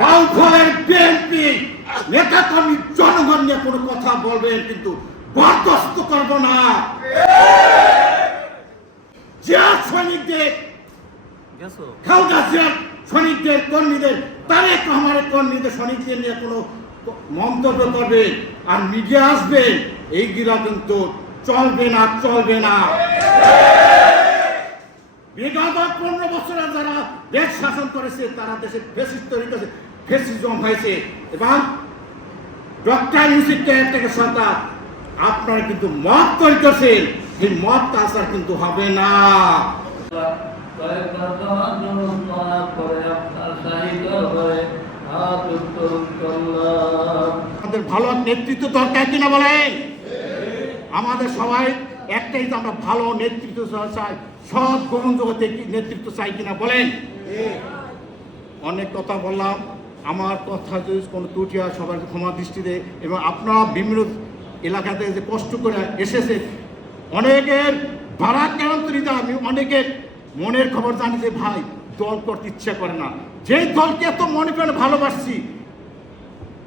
বাউফলের BNP নেতাকর্মী জনগণ নিয়ে কোনো কথা বলবেন কিন্তু বরদাস্ত করব না। জিয়া সৈনিকদের খালদা জিয়ার সৈনিকদের কর্মীদের তারেক রহমানের কর্মীদের সৈনিকদের নিয়ে কোনো মন্তব্য করবে আর মিডিয়া আসবে এইগুলা কিন্তু চলবে না, চলবে না। বিগত 15 বছরে যারা দেশ শাসন করেছে তারা দেশে ফ্যাসিস্ট তৈরি করেছে, ফ্যাসিজম হয়েছে এবং ডক্টর ইউসুফকে থেকে সরকার আপনারা কিন্তু মত তৈরি করছেন, এই মত আসার কিন্তু হবে না। আমাদের ভালো নেতৃত্ব দরকার কিনা বলেন? আমাদের সবাই একটাই, তো আমরা ভালো নেতৃত্ব চাই, সৎ গ্রহণযোগ্য নেতৃত্ব চাই কিনা বলেন? অনেক কথা বললাম, আমার কথা যদি কোনো ত্রুটি হয় সবার ক্ষমা দৃষ্টিতে। এবং আপনারা বিভিন্ন এলাকাতে যে কষ্ট করে এসেছে, অনেকের ভাড়া কেরান্তরিত, আমি অনেকের মনের খবর জানি যে ভাই দল করতে ইচ্ছা করে না, যেই দলকে এত মনে প্রাণে ভালোবাসছি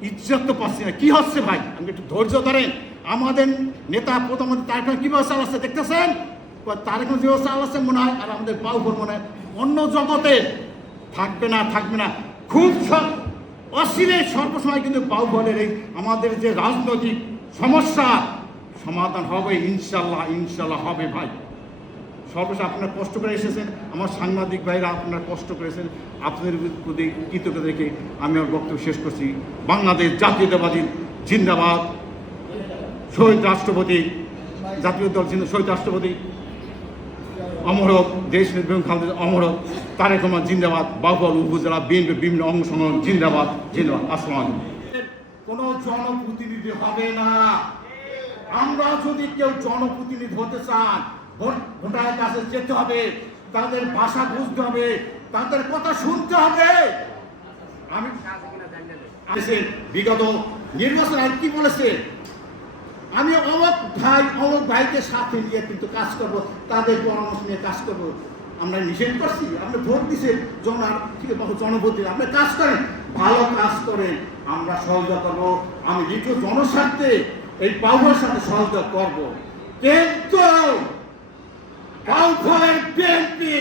ইজ্জত তো পাচ্ছি না। কি হচ্ছে ভাই? আমি একটু ধৈর্য ধরেন। আমাদের নেতা প্রধানমন্ত্রী তারেক রহমান কীভাবে চালাচ্ছে দেখতেছেন? তারেক রহমান যেভাবে চালাচ্ছে মনে হয় আর আমাদের বাউফল মনে হয় অন্য জগতে থাকবে না, থাকবে না। খুব অচিরে সর্বসময় কিন্তু বাউফলের এই আমাদের যে রাজনৈতিক সমস্যা সমাধান হবে ইনশাল্লাহ, ইনশাল্লাহ হবে ভাই। সর্বশেষ আপনারা কষ্ট করে এসেছেন, আমার সাংবাদিক ভাইরা আপনারা কষ্ট করেছেন, আপনাদের প্রতি কৃতজ্ঞতা রেখে আমি আমার বক্তব্য শেষ করছি। বাংলাদেশ জাতীয়তাবাদী জিন্দাবাদ। শহীদ রাষ্ট্রপতি, জাতীয় দল শহীদ রাষ্ট্রপতি অমর হোক, দেশ বেগম খালেদা অমর হোক, তারেক রহমান জিন্দাবাদ। বাউফল উপজেলা বিএনপি বিভিন্ন অঙ্গ সংগঠন জিন্দাবাদ, জিন্দাবাদ। আসসালামু আলাইকুম। কোনো জনপ্রতিনিধি হবে না। আমরা যদি কেউ জনপ্রতিনিধি হতে চান, ভোটারের কাছে যেতে হবে, তাদের ভাষা বুঝতে হবে, তাদের কথা শুনতে হবে। আমি বিগত নির্বাচন আর কি বলেছে, আমি অমুক ভাইকে সাথে নিয়ে কিন্তু কাজ করব, তাদের পরামর্শ নিয়ে কাজ করব। আমরা নিষেধ করছি? আপনি ভোট দিচ্ছেন জনপ্রতি, আপনি কাজ করেন, ভালো কাজ করেন, আমরা সহযোগিতা করবো। আমি দ্বিতীয় জনস্বার্থে এই বাউফলের সাথে সহযোগিতা করব। কিন্তু বাউফলের বিএনপি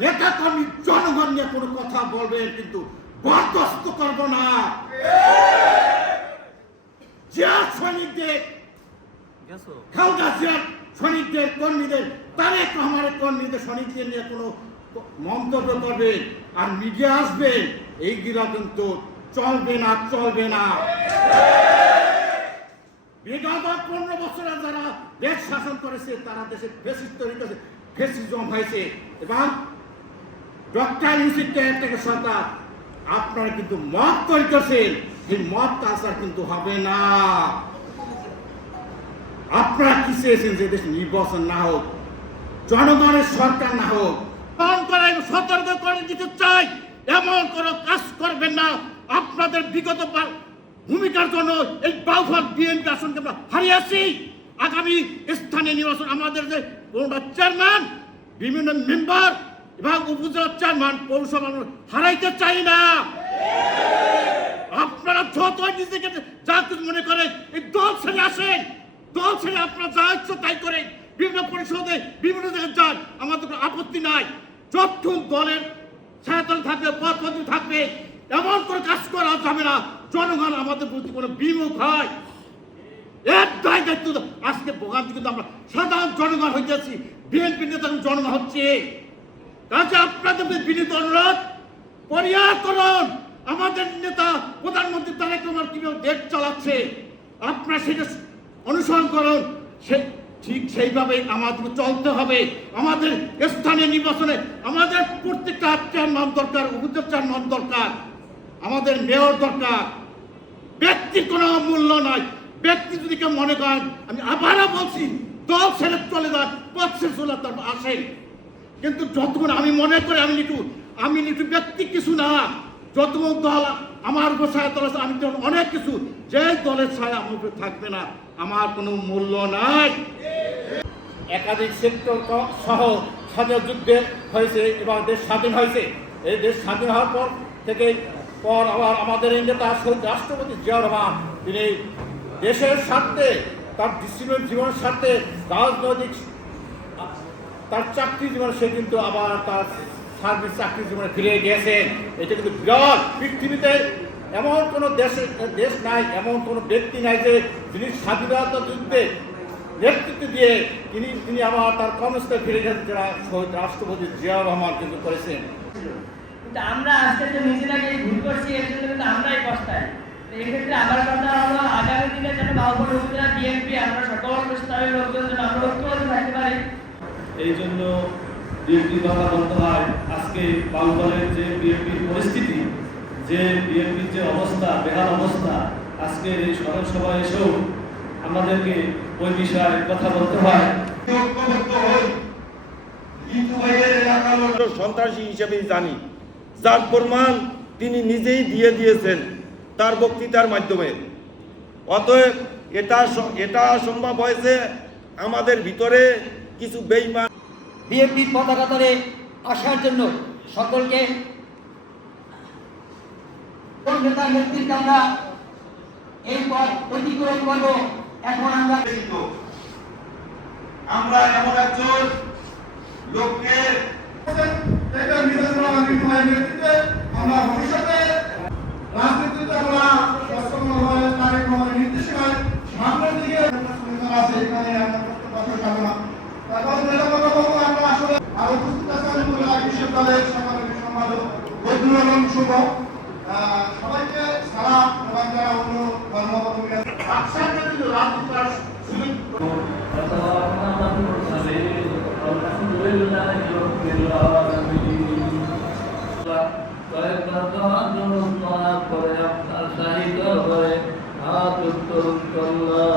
নেতাকর্মী জনগণ নিয়ে কোনো কথা বলবেন কিন্তু বরদাস্ত করব না। জিয়া সৈনিকদের খালদা জিয়ার সৈনিকদের কর্মীদের তারেক রহমানের কর্মীদের সৈনিকদের নিয়ে কোনো মন্তব্য করবে আর মিডিয়া আসবে এইগুলা কিন্তু চলবে না, চলবে না। বিগত 15 বছরে যারা দেশ শাসন করেছে তারা দেশে ফ্যাসিস্ট তৈরি করেছে, ফ্যাসিজম হয়েছে এবং ডক্টর ইউসুফকে থেকে সরকার আপনারা কিন্তু মত তৈরি করছেন, এই মত আসার কিন্তু হবে না। আপনারা কি চেয়েছেন যে দেশ নির্বাচন না হোক, জনগণের সরকার না হোক? সতর্ক করে দিতে চাই, এমন কোনো কাজ করবেন না। আপনাদের বিগত ভূমিকার জন্য এই বাউফল বিএনপি আসনকে আমরা হারিয়েছি। আগামী স্থানীয় নির্বাচন আমাদের যে চেয়ারম্যান, বিভিন্ন মেম্বার এবং উপজেলা চেয়ারম্যান, পৌরসভা হারাইতে চাই না। আপনারা যত নিজেকে যা কিছু মনে করেন, এই দল ছেড়ে আসেন, দল ছেড়ে আপনারা যা ইচ্ছা তাই করেন, বিভিন্ন পরিষদে বিভিন্ন জায়গায় যান, আমাদের কোনো আপত্তি নাই। যতক্ষণ দলের ছায়াতল থাকবে, পথ থাকবে, এমন করে কাজ করা যাবে না জনগণ আমাদের প্রতি কোনো বিমুখ হয়। এর দায় দায়িত্ব আজকে ভোগান্তি কিন্তু আমরা সাধারণ জনগণ হইতেছি, বিএনপি নেতা জনগণ হচ্ছে। কাজে আপনাদের বিনীত অনুরোধ, পরিহার করুন আমাদের নেতা প্রধানমন্ত্রী তারেক রহমান কিভাবে দেশ চালাচ্ছে, আপনারা সেটা অনুসরণ করুন। ঠিক সেইভাবে আমাদের চলতে হবে। আমাদের স্থানীয় নির্বাচনে আমাদের প্রত্যেকটা চেয়ারম্যান দরকার, উপজেলা চেয়ারম্যান দরকার, আমাদের মেয়র দরকার। ব্যক্তির কোনো মূল্য নাই। ব্যক্তি যদি কেউ মনে করেন, আমি আবারও বলছি, দল ছেড়ে চলে যান, পথ ছেড়ে চলে আসেন। কিন্তু যতক্ষণ আমি মনে করি আমি লিটু ব্যক্তি কিছু না, যতক্ষণ দল আমার উপর ছায়া দল আছে, আমি তখন অনেক কিছু, যে দলের ছায়া আমার উপরে থাকবে না আমার কোনো মূল্য নাই। একাধিক সেক্টর সহ স্বাধীন যুদ্ধে হয়েছে এবং দেশ স্বাধীন হয়েছে। এই দেশ স্বাধীন হওয়ার পর থেকে পর আবার আমাদের এই নেতা শহীদ রাষ্ট্রপতি জিয়াউর রহমান তিনি দেশের স্বার্থে তার দৃষ্টিময় জীবনের স্বার্থে রাজনৈতিক তার চাকরি জীবনে সে কিন্তু আবার তার সার্ভিস চাকরি জীবনে ফিরে গিয়েছেন। এটা কিন্তু বিরল। পৃথিবীতে এমন কোনো দেশ নাই, এমন কোনো ব্যক্তি নাই যে যিনি স্বাধীনতা যুদ্ধে নেতৃত্ব দিয়ে তিনি আবার তার কর্মস্থলে ফিরে গেছেন, যারা শহীদ রাষ্ট্রপতি জিয়াউর রহমান কিন্তু করেছেন। কিন্তু আমরা আজকে যে নিজেরাকে ভুল করছি এর জন্য কিন্তু আমরাই পস্তাই। এই ক্ষেত্রে আমার কথা হলো আগামী দিনে যেন বাহুবল উপজেলা বিএনপি আমরা সকল স্তরের লোকজন যেন আমরা ঐক্যবদ্ধ থাকতে পারি। এই জন্য বিএনপির কথা বলতে হয়। আজকে বাহুবলের যে বিএনপির পরিস্থিতি, যে বিএনপির যে অবস্থা, বেহাল অবস্থা, আজকের এই স্মরণ সভায় এসেও আমাদেরকে ওই বিষয়ে কথা বলতে হয়। সন্ত্রাসী হিসেবে জানি, যার প্রমাণ তিনি নিজেই দিয়ে দিয়েছেন তার বক্তৃতার মাধ্যমে। অতএব এটা সম্ভব হয়েছে আমাদের ভিতরে কিছু বেঈমান বিএনপির পতাকা তলে আসার জন্য সকলকে নেতার নেতৃত্বে আমরা এই পথ অতিক্রম করবো। এখন আমরা এমন একজন লোককে আমরা ভবিষ্যতে রাজনীতিতে আমরা সক্ষমভাবে তারেক রহমানের নির্দেশনায় সামনের দিকে আছে। এখানে আমরা কথা যাবে না। তারপর যেটা কথা বলবো, আমরা আসলে আরো উপস্থিত আছেন বিশ্ববিদ্যালয়ের সাংবাদিক সম্পাদক বদরুল আলম শুভ, সবাইকে সালাম এবং যারা অন্য ধর্মকর্মী আপনার শাহী দরবারে হাত উত্তোলন করলাম।